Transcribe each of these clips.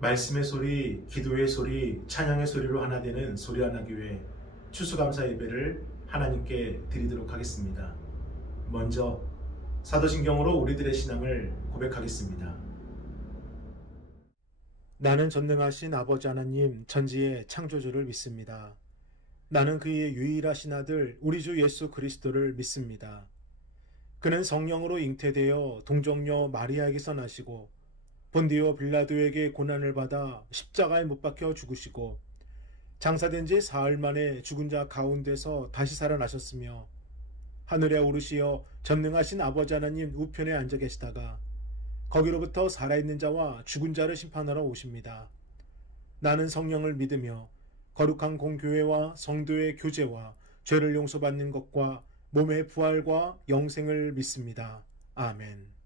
말씀의 소리, 기도의 소리, 찬양의 소리로 하나 되는 소리하나교회 추수감사 예배를 하나님께 드리도록 하겠습니다. 먼저 사도신경으로 우리들의 신앙을 고백하겠습니다. 나는 전능하신 아버지 하나님 천지의 창조주를 믿습니다. 나는 그의 유일하신 아들 우리 주 예수 그리스도를 믿습니다. 그는 성령으로 잉태되어 동정녀 마리아에게서 나시고 본디오 빌라도에게 고난을 받아 십자가에 못 박혀 죽으시고 장사된 지 사흘 만에 죽은 자 가운데서 다시 살아나셨으며 하늘에 오르시어 전능하신 아버지 하나님 우편에 앉아 계시다가 거기로부터 살아있는 자와 죽은 자를 심판하러 오십니다. 나는 성령을 믿으며 거룩한 공교회와 성도의 교제와 죄를 용서받는 것과 몸의 부활과 영생을 믿습니다. 아멘.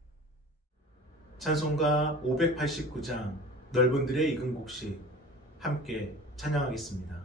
찬송가 589장 넓은 들의 익은 곡식 함께 찬양하겠습니다.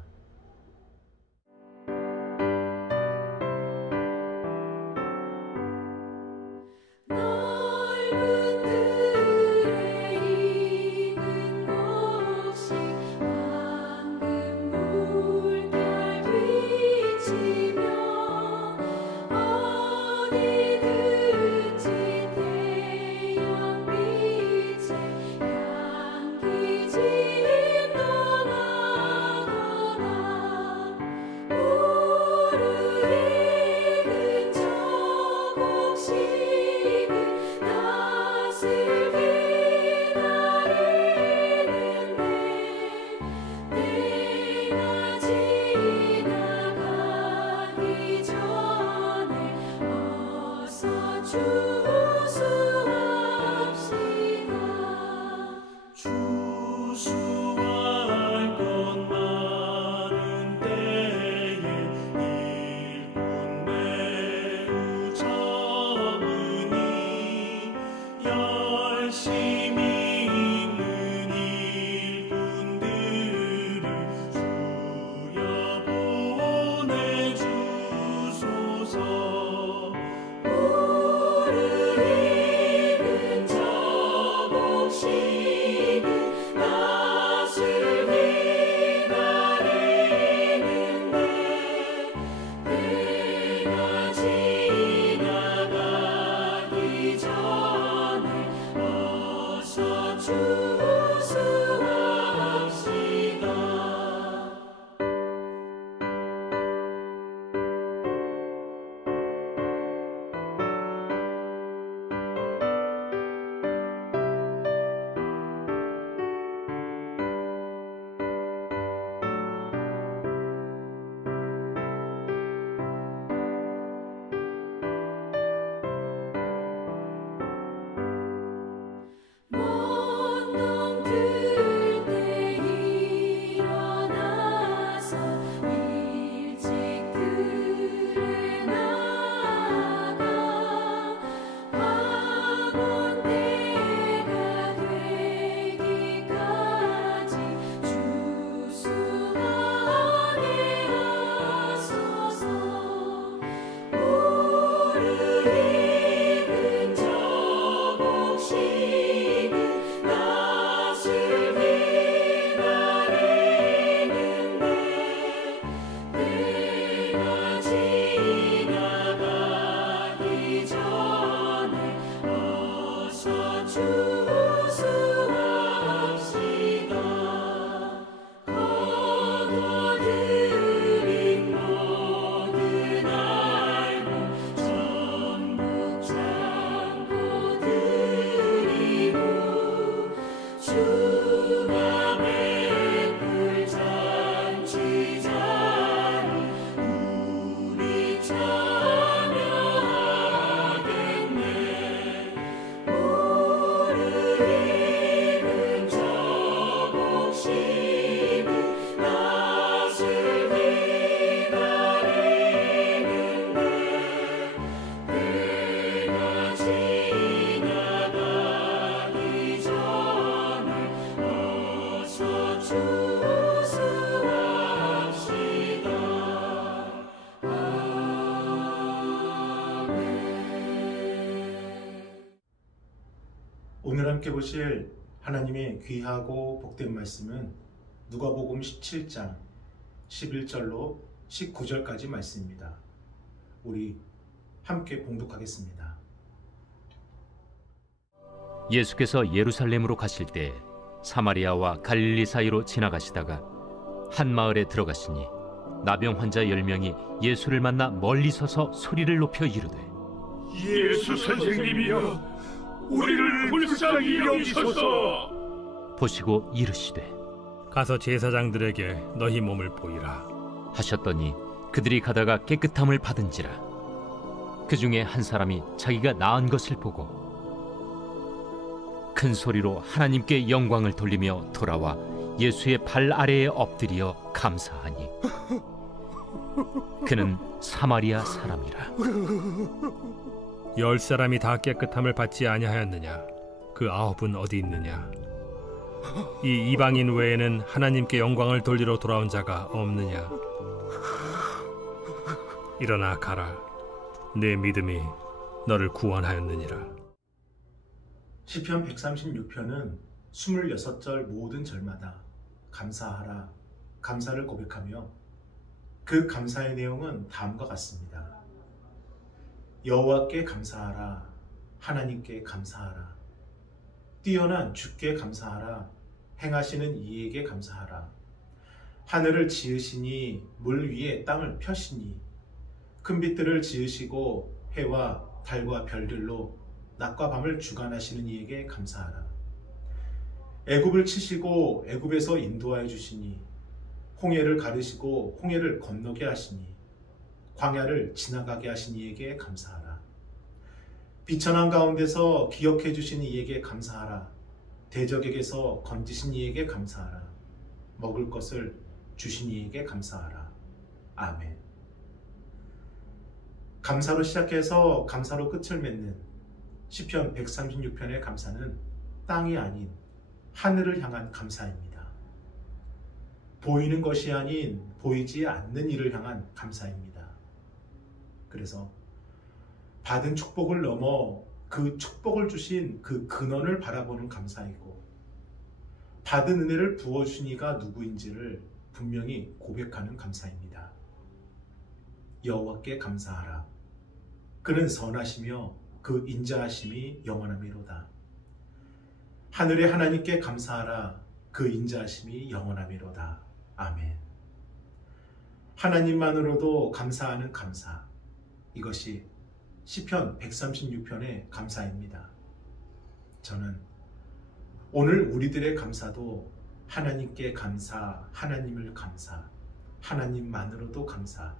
오늘 함께 보실 하나님의 귀하고 복된 말씀은 누가복음 17장 11절로 19절까지 말씀입니다. 우리 함께 봉독하겠습니다. 예수께서 예루살렘으로 가실 때 사마리아와 갈릴리 사이로 지나가시다가 한 마을에 들어가시니 나병 환자 10명이 예수를 만나 멀리 서서 소리를 높여 이르되 예수 선생님이여, 우리를 불쌍히 여기소서. 보시고 이르시되 가서 제사장들에게 너희 몸을 보이라 하셨더니 그들이 가다가 깨끗함을 받은지라. 그 중에 한 사람이 자기가 나은 것을 보고 큰 소리로 하나님께 영광을 돌리며 돌아와 예수의 발 아래에 엎드려 감사하니 그는 사마리아 사람이라. 10사람이 다 깨끗함을 받지 아니하였느냐? 그 9은 어디 있느냐? 이 이방인 외에는 하나님께 영광을 돌리러 돌아온 자가 없느냐? 일어나 가라. 내 믿음이 너를 구원하였느니라. 시편 136편은 26절 모든 절마다 감사하라, 감사를 고백하며 그 감사의 내용은 다음과 같습니다. 여호와께 감사하라, 하나님께 감사하라, 뛰어난 주께 감사하라, 행하시는 이에게 감사하라, 하늘을 지으시니 물 위에 땅을 펴시니 큰 빛들을 지으시고 해와 달과 별들로 낮과 밤을 주관하시는 이에게 감사하라. 애굽을 치시고 애굽에서 인도하여 주시니 홍해를 가르시고 홍해를 건너게 하시니 광야를 지나가게 하신 이에게 감사하라. 비천한 가운데서 기억해 주신 이에게 감사하라. 대적에게서 건지신 이에게 감사하라. 먹을 것을 주신 이에게 감사하라. 아멘. 감사로 시작해서 감사로 끝을 맺는 시편 136편의 감사는 땅이 아닌 하늘을 향한 감사입니다. 보이는 것이 아닌 보이지 않는 일을 향한 감사입니다. 그래서 받은 축복을 넘어 그 축복을 주신 그 근원을 바라보는 감사이고, 받은 은혜를 부어주신 이가 누구인지를 분명히 고백하는 감사입니다. 여호와께 감사하라. 그는 선하시며 그 인자하심이 영원하미로다. 하늘의 하나님께 감사하라. 그 인자하심이 영원하미로다. 아멘. 하나님만으로도 감사하는 감사, 이것이 시편 136편의 감사입니다. 저는 오늘 우리들의 감사도 하나님께 감사, 하나님을 감사, 하나님만으로도 감사,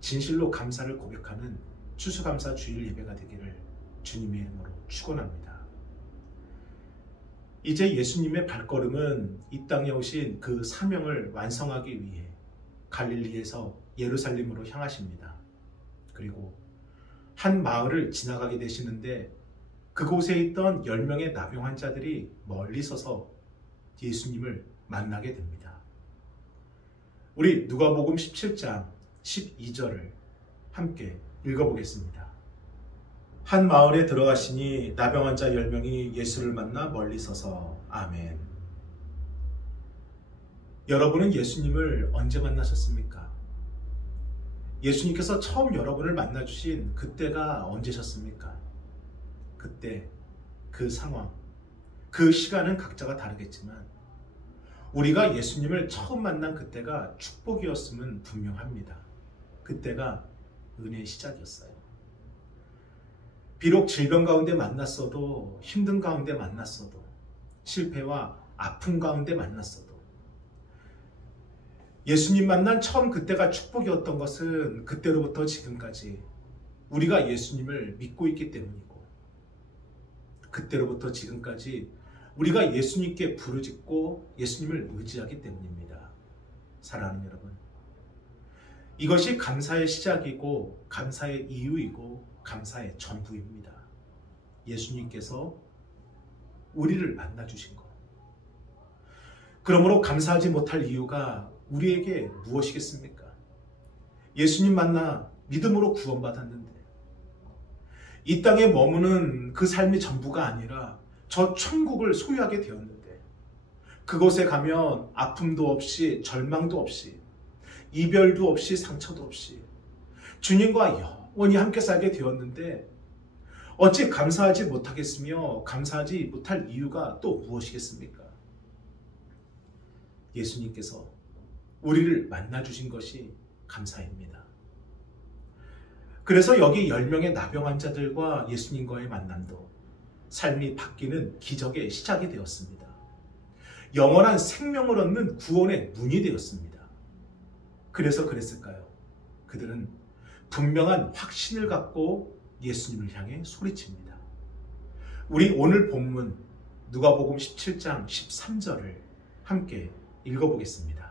진실로 감사를 고백하는 추수감사 주일 예배가 되기를 주님의 이름으로 축원합니다. 이제 예수님의 발걸음은 이 땅에 오신 그 사명을 완성하기 위해 갈릴리에서 예루살렘으로 향하십니다. 그리고 한 마을을 지나가게 되시는데 그곳에 있던 10명의 나병 환자들이 멀리 서서 예수님을 만나게 됩니다. 우리 누가복음 17장 12절을 함께 읽어보겠습니다. 한 마을에 들어가시니 나병 환자 10명이 예수를 만나 멀리 서서 아멘. 여러분은 예수님을 언제 만나셨습니까? 예수님께서 처음 여러분을 만나주신 그때가 언제셨습니까? 그때, 그 상황, 그 시간은 각자가 다르겠지만 우리가 예수님을 처음 만난 그때가 축복이었음은 분명합니다. 그때가 은혜의 시작이었어요. 비록 질병 가운데 만났어도, 힘든 가운데 만났어도, 실패와 아픔 가운데 만났어도 예수님 만난 처음 그때가 축복이었던 것은 그때로부터 지금까지 우리가 예수님을 믿고 있기 때문이고, 그때로부터 지금까지 우리가 예수님께 부르짖고 예수님을 의지하기 때문입니다. 사랑하는 여러분, 이것이 감사의 시작이고 감사의 이유이고 감사의 전부입니다. 예수님께서 우리를 만나주신 것. 그러므로 감사하지 못할 이유가 우리에게 무엇이겠습니까? 예수님 만나 믿음으로 구원받았는데 이 땅에 머무는 그 삶이 전부가 아니라 저 천국을 소유하게 되었는데, 그곳에 가면 아픔도 없이 절망도 없이 이별도 없이 상처도 없이 주님과 영원히 함께 살게 되었는데, 어찌 감사하지 못하겠으며 감사하지 못할 이유가 또 무엇이겠습니까? 예수님께서 우리를 만나주신 것이 감사입니다. 그래서 여기 10명의 나병 환자들과 예수님과의 만남도 삶이 바뀌는 기적의 시작이 되었습니다. 영원한 생명을 얻는 구원의 문이 되었습니다. 그래서 그랬을까요? 그들은 분명한 확신을 갖고 예수님을 향해 소리칩니다. 우리 오늘 본문 누가복음 17장 13절을 함께 읽어보겠습니다.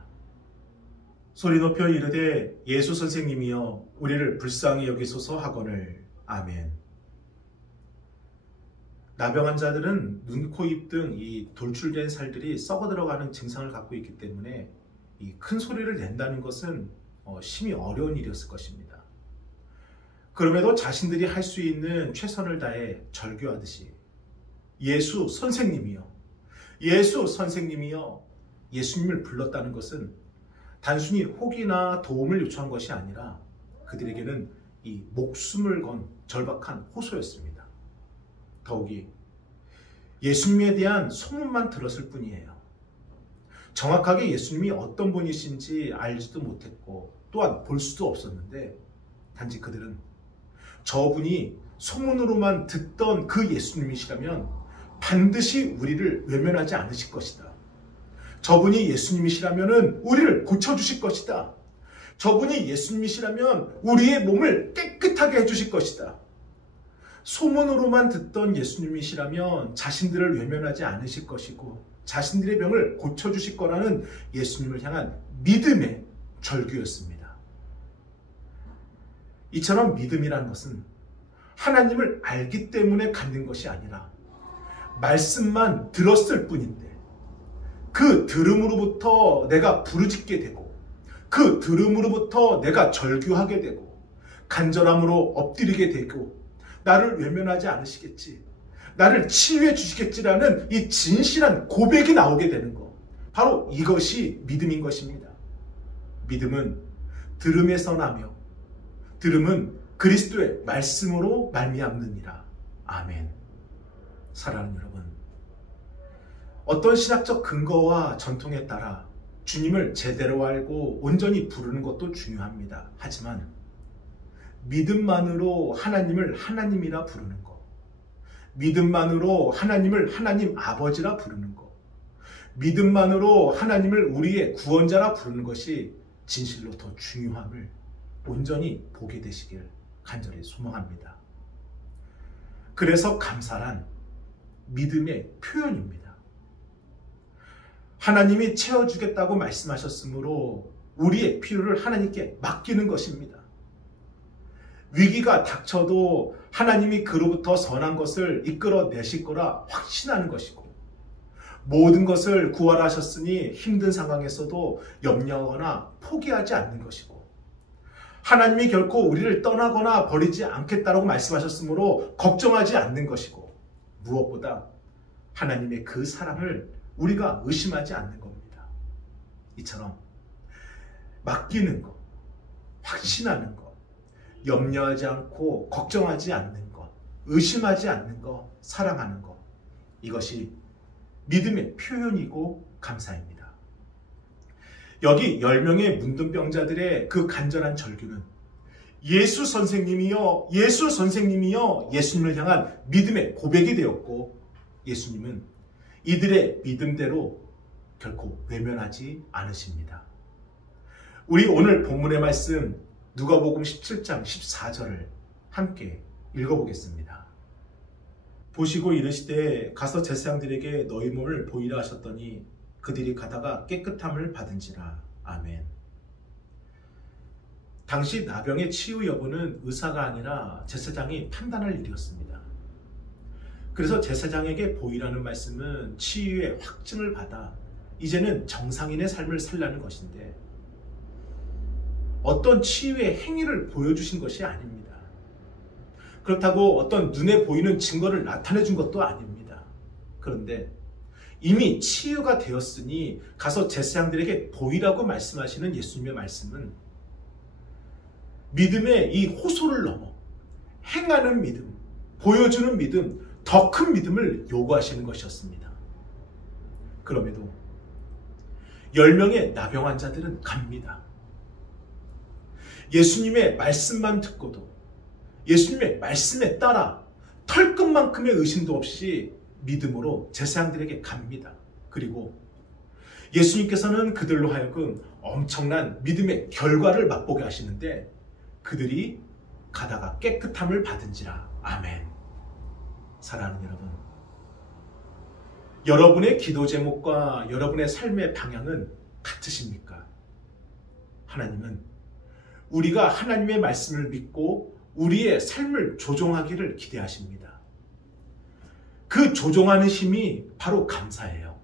소리 높여 이르되 예수 선생님이여 우리를 불쌍히 여기소서 하거늘. 아멘. 나병 환자들은 눈, 코, 입 등 이 돌출된 살들이 썩어 들어가는 증상을 갖고 있기 때문에 이 큰 소리를 낸다는 것은 심히 어려운 일이었을 것입니다. 그럼에도 자신들이 할 수 있는 최선을 다해 절규하듯이 예수 선생님이여, 예수 선생님이여 예수님을 불렀다는 것은 단순히 혹이나 도움을 요청한 것이 아니라 그들에게는 이 목숨을 건 절박한 호소였습니다. 더욱이 예수님에 대한 소문만 들었을 뿐이에요. 정확하게 예수님이 어떤 분이신지 알지도 못했고 또한 볼 수도 없었는데, 단지 그들은 저분이 소문으로만 듣던 그 예수님이시라면 반드시 우리를 외면하지 않으실 것이다. 저분이 예수님이시라면 우리를 고쳐주실 것이다. 저분이 예수님이시라면 우리의 몸을 깨끗하게 해주실 것이다. 소문으로만 듣던 예수님이시라면 자신들을 외면하지 않으실 것이고 자신들의 병을 고쳐주실 거라는 예수님을 향한 믿음의 절규였습니다. 이처럼 믿음이라는 것은 하나님을 알기 때문에 갖는 것이 아니라 말씀만 들었을 뿐인데, 그 들음으로부터 내가 부르짖게 되고 그 들음으로부터 내가 절규하게 되고 간절함으로 엎드리게 되고 나를 외면하지 않으시겠지, 나를 치유해 주시겠지라는 이 진실한 고백이 나오게 되는 것, 바로 이것이 믿음인 것입니다. 믿음은 들음에서 나며 들음은 그리스도의 말씀으로 말미암느니라. 아멘. 사랑하는 여러분, 어떤 신학적 근거와 전통에 따라 주님을 제대로 알고 온전히 부르는 것도 중요합니다. 하지만 믿음만으로 하나님을 하나님이라 부르는 것, 믿음만으로 하나님을 하나님 아버지라 부르는 것, 믿음만으로 하나님을 우리의 구원자라 부르는 것이 진실로 더 중요함을 온전히 보게 되시길 간절히 소망합니다. 그래서 감사란 믿음의 표현입니다. 하나님이 채워주겠다고 말씀하셨으므로 우리의 필요를 하나님께 맡기는 것입니다. 위기가 닥쳐도 하나님이 그로부터 선한 것을 이끌어내실 거라 확신하는 것이고, 모든 것을 구하셨으니 힘든 상황에서도 염려하거나 포기하지 않는 것이고, 하나님이 결코 우리를 떠나거나 버리지 않겠다라고 말씀하셨으므로 걱정하지 않는 것이고, 무엇보다 하나님의 그 사랑을 우리가 의심하지 않는 겁니다. 이처럼 맡기는 것, 확신하는 것, 염려하지 않고 걱정하지 않는 것, 의심하지 않는 것, 사랑하는 것, 이것이 믿음의 표현이고 감사입니다. 여기 10명의 문둥병자들의 그 간절한 절규는 예수 선생님이여, 예수 선생님이여 예수님을 향한 믿음의 고백이 되었고, 예수님은 이들의 믿음대로 결코 외면하지 않으십니다. 우리 오늘 본문의 말씀 누가복음 17장 14절을 함께 읽어보겠습니다. 보시고 이르시되 가서 제사장들에게 너희 몸을 보이라 하셨더니 그들이 가다가 깨끗함을 받은지라. 아멘. 당시 나병의 치유 여부는 의사가 아니라 제사장이 판단할 일이었습니다. 그래서 제사장에게 보이라는 말씀은 치유의 확증을 받아 이제는 정상인의 삶을 살라는 것인데, 어떤 치유의 행위를 보여주신 것이 아닙니다. 그렇다고 어떤 눈에 보이는 증거를 나타내 준 것도 아닙니다. 그런데 이미 치유가 되었으니 가서 제사장들에게 보이라고 말씀하시는 예수님의 말씀은 믿음의 이 호소를 넘어 행하는 믿음, 보여주는 믿음, 더 큰 믿음을 요구하시는 것이었습니다. 그럼에도 10명의 나병 환자들은 갑니다. 예수님의 말씀만 듣고도 예수님의 말씀에 따라 털끝만큼의 의심도 없이 믿음으로 제사장들에게 갑니다. 그리고 예수님께서는 그들로 하여금 엄청난 믿음의 결과를 맛보게 하시는데 그들이 가다가 깨끗함을 받은지라. 아멘. 사랑하는 여러분, 여러분의 기도 제목과 여러분의 삶의 방향은 같으십니까? 하나님은 우리가 하나님의 말씀을 믿고 우리의 삶을 조종하기를 기대하십니다. 그 조종하는 힘이 바로 감사예요.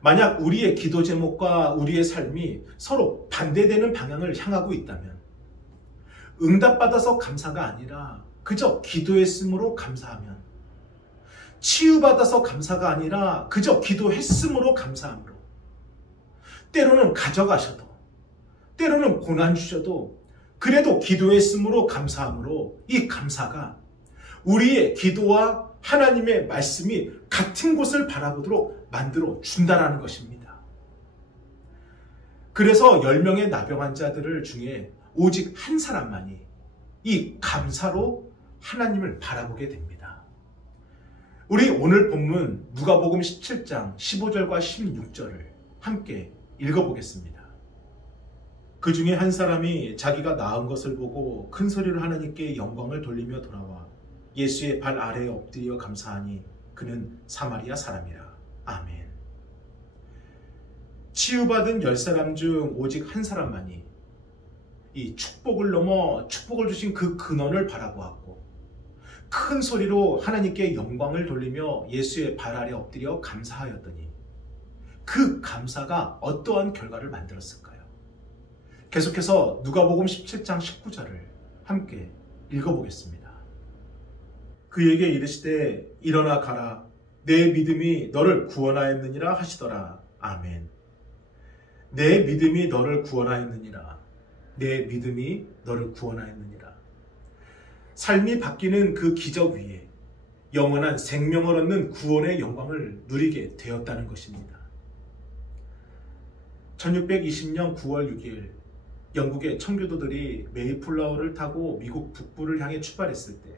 만약 우리의 기도 제목과 우리의 삶이 서로 반대되는 방향을 향하고 있다면 응답받아서 감사가 아니라 그저 기도했으므로 감사하면, 치유받아서 감사가 아니라 그저 기도했으므로 감사함으로, 때로는 가져가셔도 때로는 고난 주셔도 그래도 기도했으므로 감사함으로 이 감사가 우리의 기도와 하나님의 말씀이 같은 곳을 바라보도록 만들어 준다라는 것입니다. 그래서 10명의 나병 환자들 중에 오직 한 사람만이 이 감사로 하나님을 바라보게 됩니다. 우리 오늘 본문 누가복음 17장 15절과 16절을 함께 읽어보겠습니다. 그 중에 한 사람이 자기가 나은 것을 보고 큰 소리로 하나님께 영광을 돌리며 돌아와 예수의 발 아래에 엎드려 감사하니 그는 사마리아 사람이라. 아멘. 치유받은 10사람 중 오직 한 사람만이 이 축복을 넘어 축복을 주신 그 근원을 바라보았고 큰 소리로 하나님께 영광을 돌리며 예수의 발 아래 엎드려 감사하였더니 그 감사가 어떠한 결과를 만들었을까요? 계속해서 누가복음 17장 19절을 함께 읽어보겠습니다. 그에게 이르시되 일어나 가라, 내 믿음이 너를 구원하였느니라 하시더라. 아멘. 내 믿음이 너를 구원하였느니라. 내 믿음이 너를 구원하였느니라. 삶이 바뀌는 그 기적 위에 영원한 생명을 얻는 구원의 영광을 누리게 되었다는 것입니다. 1620년 9월 6일 영국의 청교도들이 메이플라워를 타고 미국 북부를 향해 출발했을 때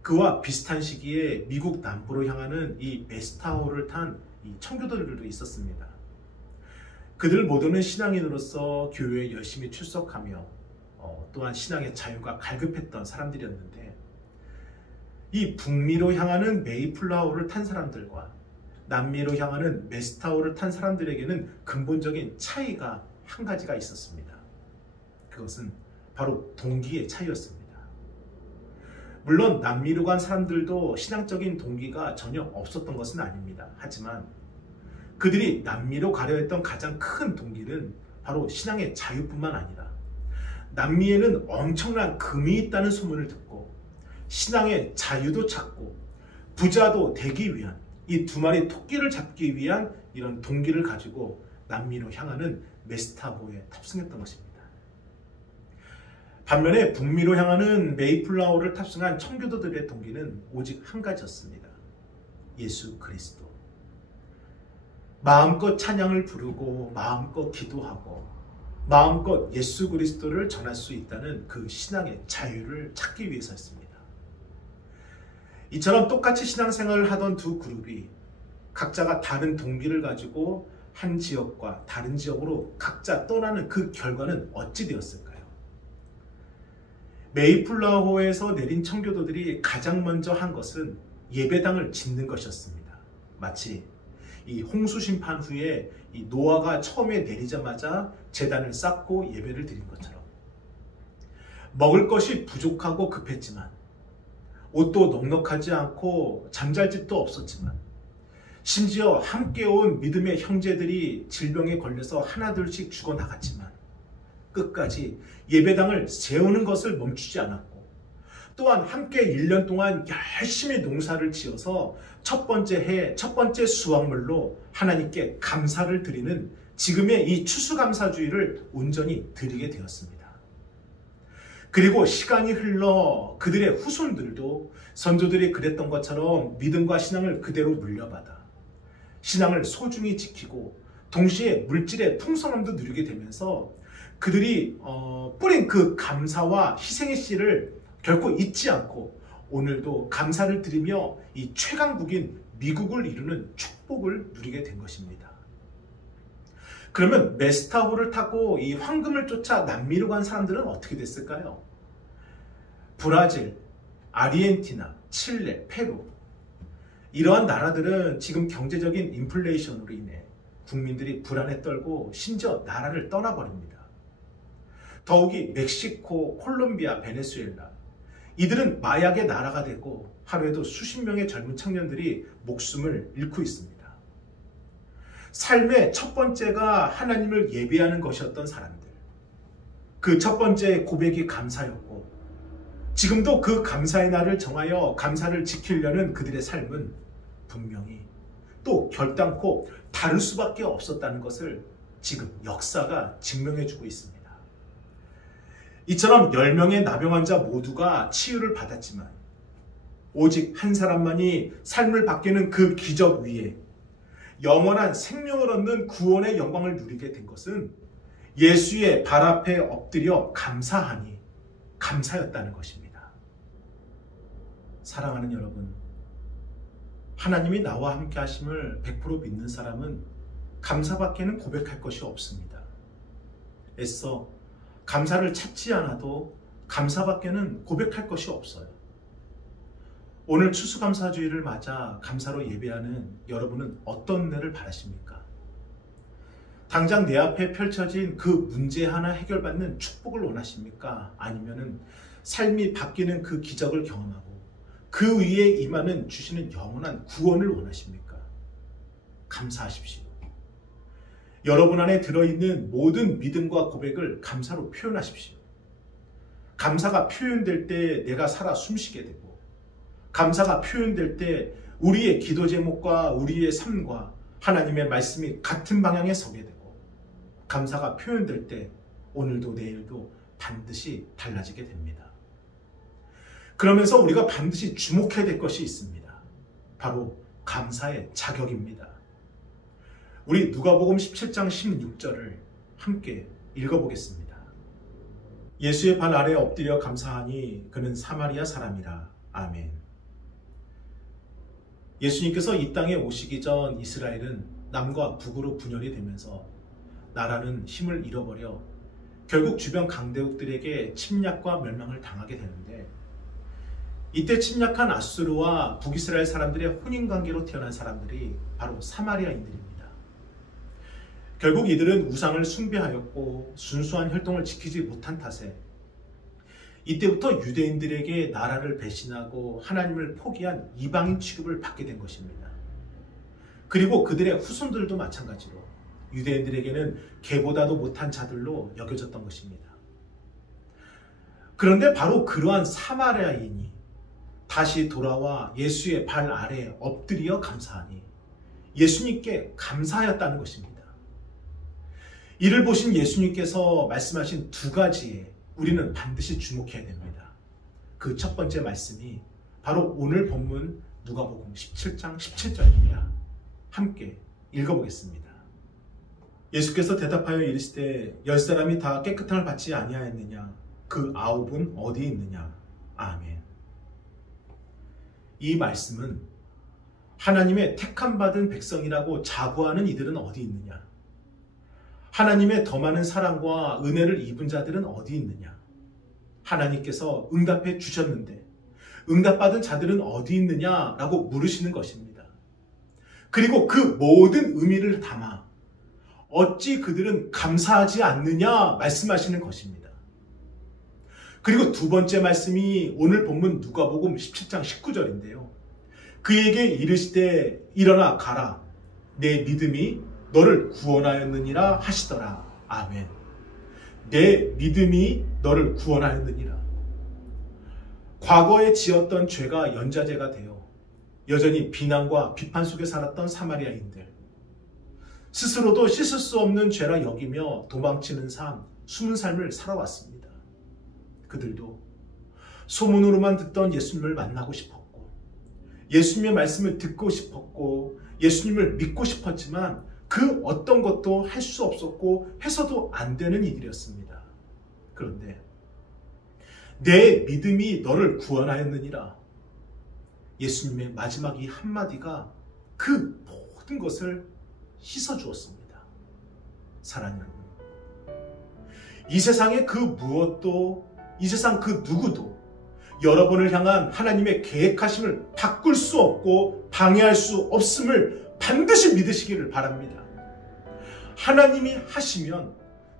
그와 비슷한 시기에 미국 남부로 향하는 이 메스타워를 탄 이 청교도들도 있었습니다. 그들 모두는 신앙인으로서 교회에 열심히 출석하며 또한 신앙의 자유가 갈급했던 사람들이었는데 이 북미로 향하는 메이플라워를 탄 사람들과 남미로 향하는 메스타워를 탄 사람들에게는 근본적인 차이가 한 가지가 있었습니다. 그것은 바로 동기의 차이였습니다. 물론 남미로 간 사람들도 신앙적인 동기가 전혀 없었던 것은 아닙니다. 하지만 그들이 남미로 가려 했던 가장 큰 동기는 바로 신앙의 자유뿐만 아니라 남미에는 엄청난 금이 있다는 소문을 듣고 신앙의 자유도 찾고 부자도 되기 위한 이 두 마리 토끼를 잡기 위한 이런 동기를 가지고 남미로 향하는 메스타워에 탑승했던 것입니다. 반면에 북미로 향하는 메이플라워를 탑승한 청교도들의 동기는 오직 한 가지였습니다. 예수 그리스도. 마음껏 찬양을 부르고 마음껏 기도하고 마음껏 예수 그리스도를 전할 수 있다는 그 신앙의 자유를 찾기 위해서였습니다. 이처럼 똑같이 신앙생활을 하던 두 그룹이 각자가 다른 동기를 가지고 한 지역과 다른 지역으로 각자 떠나는 그 결과는 어찌 되었을까요? 메이플라워에서 내린 청교도들이 가장 먼저 한 것은 예배당을 짓는 것이었습니다. 마치 이 홍수 심판 후에 이 노아가 처음에 내리자마자 제단을 쌓고 예배를 드린 것처럼 먹을 것이 부족하고 급했지만 옷도 넉넉하지 않고 잠잘 집도 없었지만 심지어 함께 온 믿음의 형제들이 질병에 걸려서 하나둘씩 죽어나갔지만 끝까지 예배당을 세우는 것을 멈추지 않았고 또한 함께 1년 동안 열심히 농사를 지어서 첫 번째 해, 첫 번째 수확물로 하나님께 감사를 드리는 지금의 이 추수감사주의를 온전히 드리게 되었습니다. 그리고 시간이 흘러 그들의 후손들도 선조들이 그랬던 것처럼 믿음과 신앙을 그대로 물려받아 신앙을 소중히 지키고 동시에 물질의 풍성함도 누리게 되면서 그들이 뿌린 그 감사와 희생의 씨를 결코 잊지 않고 오늘도 감사를 드리며 이 최강국인 미국을 이루는 축복을 누리게 된 것입니다. 그러면 메스타호를 타고 이 황금을 쫓아 남미로 간 사람들은 어떻게 됐을까요? 브라질, 아르헨티나, 칠레, 페루 이러한 나라들은 지금 경제적인 인플레이션으로 인해 국민들이 불안에 떨고 심지어 나라를 떠나버립니다. 더욱이 멕시코, 콜롬비아, 베네수엘라 이들은 마약의 나라가 되고 하루에도 수십 명의 젊은 청년들이 목숨을 잃고 있습니다. 삶의 첫 번째가 하나님을 예배하는 것이었던 사람들. 그 첫 번째 고백이 감사였고 지금도 그 감사의 날을 정하여 감사를 지키려는 그들의 삶은 분명히 또 결단코 다를 수밖에 없었다는 것을 지금 역사가 증명해주고 있습니다. 이처럼 10명의 나병 환자 모두가 치유를 받았지만 오직 한 사람만이 삶을 바뀌는 그 기적 위에 영원한 생명을 얻는 구원의 영광을 누리게 된 것은 예수의 발 앞에 엎드려 감사하니 감사였다는 것입니다. 사랑하는 여러분, 하나님이 나와 함께 하심을 100% 믿는 사람은 감사밖에는 고백할 것이 없습니다. 애써 감사를 찾지 않아도 감사밖에는 고백할 것이 없어요. 오늘 추수감사주의를 맞아 감사로 예배하는 여러분은 어떤 은혜를 바라십니까? 당장 내 앞에 펼쳐진 그 문제 하나 해결받는 축복을 원하십니까? 아니면은 삶이 바뀌는 그 기적을 경험하고 그 위에 임하는 주시는 영원한 구원을 원하십니까? 감사하십시오. 여러분 안에 들어있는 모든 믿음과 고백을 감사로 표현하십시오. 감사가 표현될 때 내가 살아 숨쉬게 되고 감사가 표현될 때 우리의 기도 제목과 우리의 삶과 하나님의 말씀이 같은 방향에 서게 되고 감사가 표현될 때 오늘도 내일도 반드시 달라지게 됩니다. 그러면서 우리가 반드시 주목해야 될 것이 있습니다. 바로 감사의 자격입니다. 우리 누가복음 17장 16절을 함께 읽어보겠습니다. 예수의 발 아래 엎드려 감사하니 그는 사마리아 사람이라. 아멘. 예수님께서 이 땅에 오시기 전 이스라엘은 남과 북으로 분열이 되면서 나라는 힘을 잃어버려 결국 주변 강대국들에게 침략과 멸망을 당하게 되는데 이때 침략한 아수르와 북이스라엘 사람들의 혼인관계로 태어난 사람들이 바로 사마리아인들입니다. 결국 이들은 우상을 숭배하였고 순수한 혈통을 지키지 못한 탓에 이때부터 유대인들에게 나라를 배신하고 하나님을 포기한 이방인 취급을 받게 된 것입니다. 그리고 그들의 후손들도 마찬가지로 유대인들에게는 개보다도 못한 자들로 여겨졌던 것입니다. 그런데 바로 그러한 사마리아인이 다시 돌아와 예수의 발 아래 엎드려 감사하니 예수님께 감사하였다는 것입니다. 이를 보신 예수님께서 말씀하신 두 가지에 우리는 반드시 주목해야 됩니다. 그 첫 번째 말씀이 바로 오늘 본문 누가복음 17장 17절입니다. 함께 읽어보겠습니다. 예수께서 대답하여 이르시되 10사람이 다 깨끗함을 받지 아니하였느냐? 그 9은 어디 있느냐? 아멘. 이 말씀은 하나님의 택함받은 백성이라고 자부하는 이들은 어디 있느냐? 하나님의 더 많은 사랑과 은혜를 입은 자들은 어디 있느냐? 하나님께서 응답해 주셨는데 응답받은 자들은 어디 있느냐라고 물으시는 것입니다. 그리고 그 모든 의미를 담아 어찌 그들은 감사하지 않느냐 말씀하시는 것입니다. 그리고 두 번째 말씀이 오늘 본문 누가복음 17장 19절인데요. 그에게 이르시되 일어나 가라. 내 믿음이 너를 구원하였느니라 하시더라. 아멘. 내 믿음이 너를 구원하였느니라. 과거에 지었던 죄가 연좌제가 되어 여전히 비난과 비판 속에 살았던 사마리아인들, 스스로도 씻을 수 없는 죄라 여기며 도망치는 삶, 숨은 삶을 살아왔습니다. 그들도 소문으로만 듣던 예수님을 만나고 싶었고, 예수님의 말씀을 듣고 싶었고, 예수님을 믿고 싶었지만 그 어떤 것도 할 수 없었고 해서도 안 되는 일이었습니다. 그런데 내 믿음이 너를 구원하였느니라, 예수님의 마지막 이 한마디가 그 모든 것을 씻어주었습니다. 사랑하는 여러분, 이 세상의 그 무엇도, 이 세상 그 누구도 여러분을 향한 하나님의 계획하심을 바꿀 수 없고 방해할 수 없음을 반드시 믿으시기를 바랍니다. 하나님이 하시면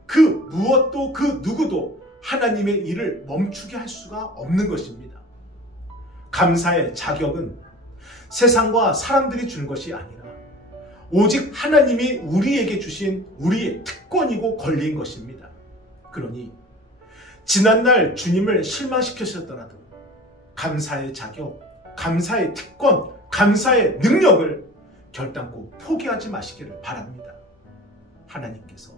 그 무엇도 그 누구도 하나님의 일을 멈추게 할 수가 없는 것입니다. 감사의 자격은 세상과 사람들이 준 것이 아니라 오직 하나님이 우리에게 주신 우리의 특권이고 권리인 것입니다. 그러니 지난날 주님을 실망시키셨더라도 감사의 자격, 감사의 특권, 감사의 능력을 결단코 포기하지 마시기를 바랍니다. 하나님께서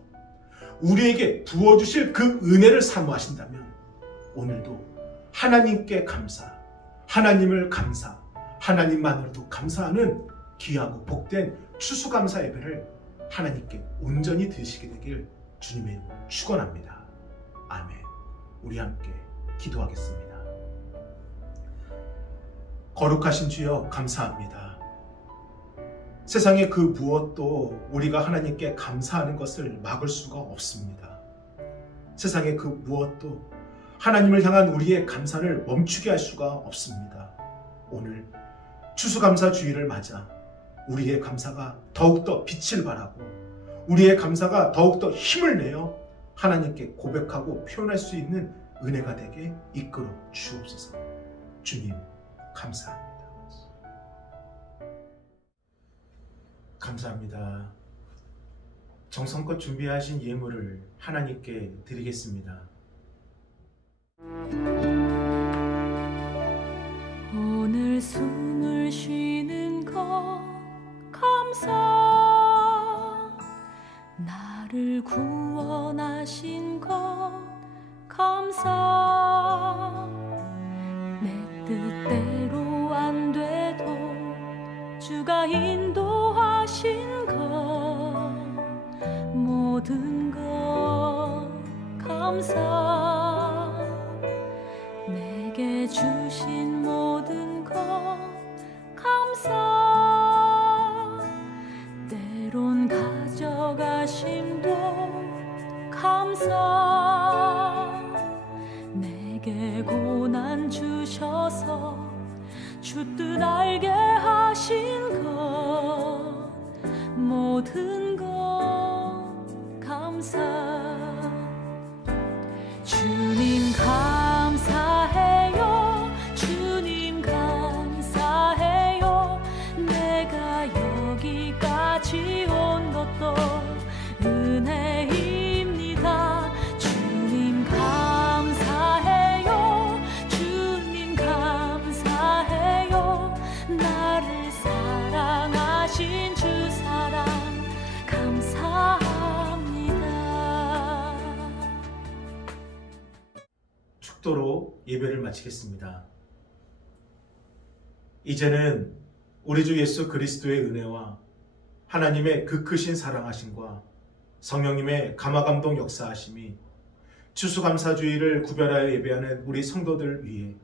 우리에게 부어주실 그 은혜를 사모하신다면 오늘도 하나님께 감사, 하나님을 감사, 하나님만으로도 감사하는 귀하고 복된 추수감사 예배를 하나님께 온전히 드리시게 되길 주님의 이름으로 축원합니다. 아멘. 우리 함께 기도하겠습니다. 거룩하신 주여, 감사합니다. 세상의 그 무엇도 우리가 하나님께 감사하는 것을 막을 수가 없습니다. 세상의 그 무엇도 하나님을 향한 우리의 감사를 멈추게 할 수가 없습니다. 오늘 추수감사 주일을 맞아 우리의 감사가 더욱더 빛을 발하고 우리의 감사가 더욱더 힘을 내어 하나님께 고백하고 표현할 수 있는 은혜가 되게 이끌어 주옵소서. 주님, 감사합니다. 감사합니다. 정성껏 준비하신 예물을 하나님께 드리겠습니다. 오늘 숨을 쉬는 것 감사, 나를 구원하신 것 감사, 내 뜻대로 안 돼도 주가 인도하신 것 모든 것 감사, 내게 주신 모든 것 감사, 때론 가져가심도 감사, 내게 고난 주셔서 주 뜻 알게 하신 것 모든 것 감사. 주님 감사해요, 주님 감사해요, 내가 여기까지 온 것도 은혜입니다. 주님 감사해요, 주님 감사해요, 나를 사랑하신 주 사랑 감사합니다. 축도로 예배를 마치겠습니다. 이제는 우리 주 예수 그리스도의 은혜와 하나님의 그 크신 사랑하심과 성령님의 감화감동 역사하심이 추수감사주의를 구별하여 예배하는 우리 성도들 위해,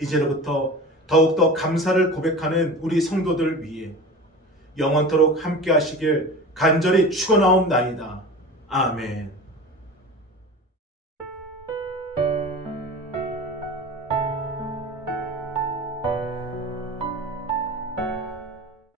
이제로부터 더욱더 감사를 고백하는 우리 성도들 위해 영원토록 함께 하시길 간절히 축원하옵나이다. 아멘.